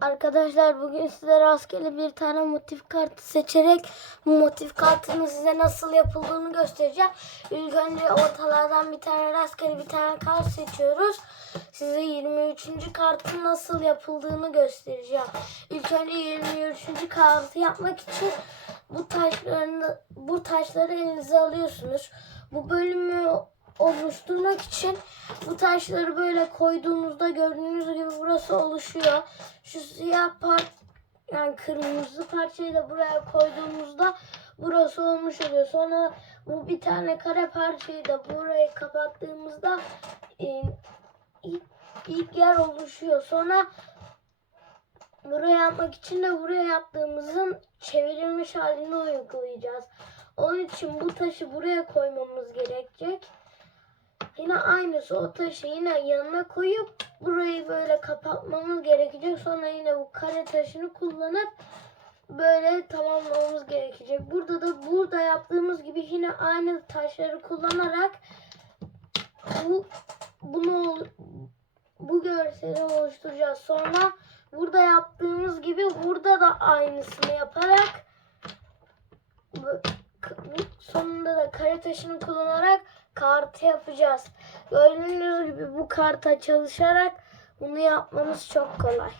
Arkadaşlar bugün size rastgele bir tane motif kartı seçerek bu motif kartının size nasıl yapıldığını göstereceğim. İlk önce ortalardan bir tane rastgele bir tane kart seçiyoruz. Size 23. kartın nasıl yapıldığını göstereceğim. İlk önce 23. kartı yapmak için bu taşlarını bu taşları elinize alıyorsunuz. Bu bölümü oluşturmak için bu taşları böyle koyduğunuzda gördüğünüz burası oluşuyor. Şu siyah part yani kırmızı parçayı da buraya koyduğumuzda burası olmuş oluyor. Sonra bu bir tane kare parçayı da burayı kapattığımızda e, ilk, ilk yer oluşuyor. Sonra buraya yapmak için de buraya yaptığımızın çevrilmiş halini uygulayacağız. Onun için bu taşı buraya koymamız gerekecek. Yine aynısı o taşı yine yanına koyup burayı böyle kapatmamız gerekecek. Sonra yine bu kare taşını kullanıp böyle tamamlamamız gerekecek. Burada da burada yaptığımız gibi yine aynı taşları kullanarak bu bunu bu görseli oluşturacağız. Sonra burada yaptığımız gibi burada da aynısını yaparak bu- bu- sonunda da kare taşını kullanarak kartı yapacağız. Gördüğünüz gibi bu karta çalışarak bunu yapmamız çok kolay.